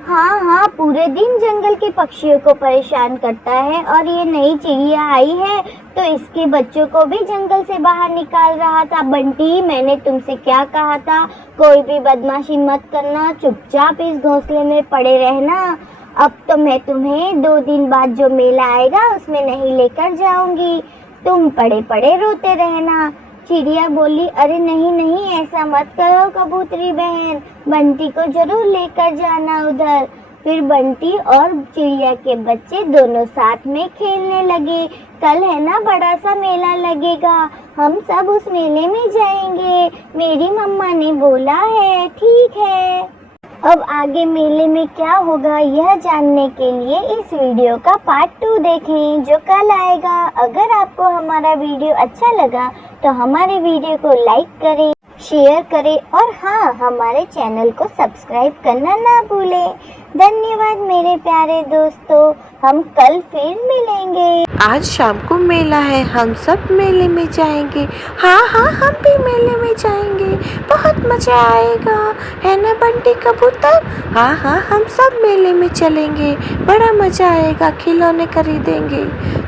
हाँ, पूरे दिन जंगल के पक्षियों को परेशान करता है और ये नई चिड़िया आई है तो इसके बच्चों को भी जंगल से बाहर निकाल रहा था। बंटी, मैंने तुमसे क्या कहा था? कोई भी बदमाशी मत करना, चुपचाप इस घोंसले में पड़े रहना। अब तो मैं तुम्हें 2 दिन बाद जो मेला आएगा उसमें नहीं लेकर जाऊंगी, तुम पड़े पड़े रोते रहना। चिड़िया बोली, अरे नहीं ऐसा मत करो कबूतरी बहन, बंटी को जरूर लेकर जाना उधर। फिर बंटी और चिड़िया के बच्चे दोनों साथ में खेलने लगे। कल है ना बड़ा सा मेला लगेगा, हम सब उस मेले में जाएंगे, मेरी मम्मा ने बोला है। ठीक है, अब आगे मेले में क्या होगा यह जानने के लिए इस वीडियो का पार्ट 2 देखें जो कल आएगा। अगर आपको हमारा वीडियो अच्छा लगा तो हमारे वीडियो को लाइक करें, शेयर करें और हाँ, हमारे चैनल को सब्सक्राइब करना ना भूलें। धन्यवाद मेरे प्यारे दोस्तों, हम कल फिर मिलेंगे। आज शाम को मेला है, हम सब मेले में जाएंगे। हाँ हाँ, हम भी मेले में जाएंगे, बहुत मज़ा आएगा, है ना बंटी कबूतर? हाँ हाँ, हम सब मेले में चलेंगे, बड़ा मज़ा आएगा, खिलौने खरीदेंगे।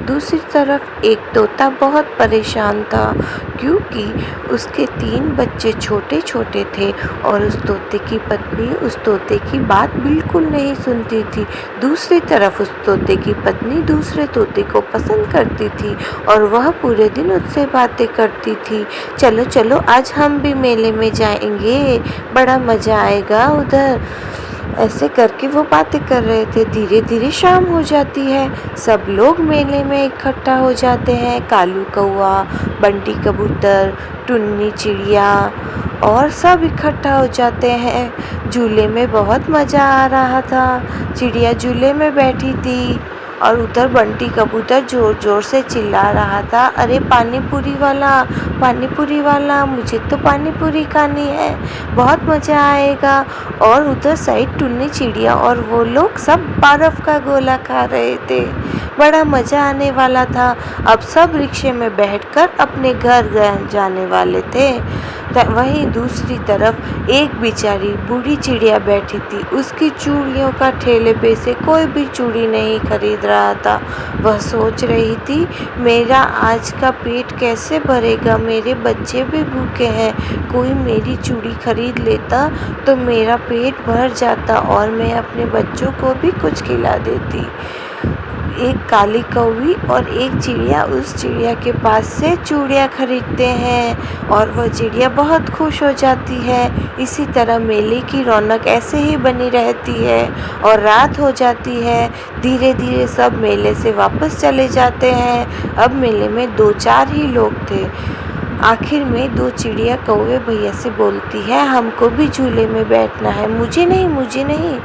दूसरी तरफ एक तोता बहुत परेशान था, क्योंकि उसके 3 बच्चे छोटे छोटे थे और उस तोते की पत्नी उस तोते की बात बिल्कुल नहीं सुनती थी। दूसरी तरफ उस तोते की पत्नी दूसरे तोते को पसंद करती थी और वह पूरे दिन उससे बातें करती थी। चलो चलो, आज हम भी मेले में जाएंगे, बड़ा मज़ा आएगा उधर। ऐसे करके वो बातें कर रहे थे। धीरे धीरे शाम हो जाती है, सब लोग मेले में इकट्ठा हो जाते हैं। कालू कौआ, बंटी कबूतर, टुन्नी चिड़िया और सब इकट्ठा हो जाते हैं। झूले में बहुत मज़ा आ रहा था। चिड़िया झूले में बैठी थी और उधर बंटी कबूतर ज़ोर ज़ोर से चिल्ला रहा था, अरे पानी पूरी वाला, मुझे तो पानी पूरी खानी है, बहुत मज़ा आएगा। और उधर साइड टुन्नी चिड़िया और वो लोग सब बर्फ़ का गोला खा रहे थे, बड़ा मज़ा आने वाला था। अब सब रिक्शे में बैठकर अपने घर जाने वाले थे। वहीं दूसरी तरफ एक बेचारी बूढ़ी चिड़िया बैठी थी। उसकी चूड़ियों का ठेले पे से कोई भी चूड़ी नहीं खरीद रहा था। वह सोच रही थी, मेरा आज का पेट कैसे भरेगा, मेरे बच्चे भी भूखे हैं, कोई मेरी चूड़ी खरीद लेता तो मेरा पेट भर जाता और मैं अपने बच्चों को भी कुछ खिला देती। एक काली कौवी और एक चिड़िया उस चिड़िया के पास से चूड़ियाँ खरीदते हैं और वह चिड़िया बहुत खुश हो जाती है। इसी तरह मेले की रौनक ऐसे ही बनी रहती है और रात हो जाती है। धीरे धीरे सब मेले से वापस चले जाते हैं। अब मेले में 2-4 ही लोग थे। आखिर में 2 चिड़िया कौवे भैया से बोलती है, हमको भी झूले में बैठना है। मुझे नहीं।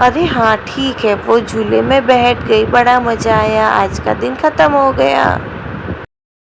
अरे हाँ ठीक है। वो झूले में बैठ गई, बड़ा मज़ा आया, आज का दिन ख़त्म हो गया।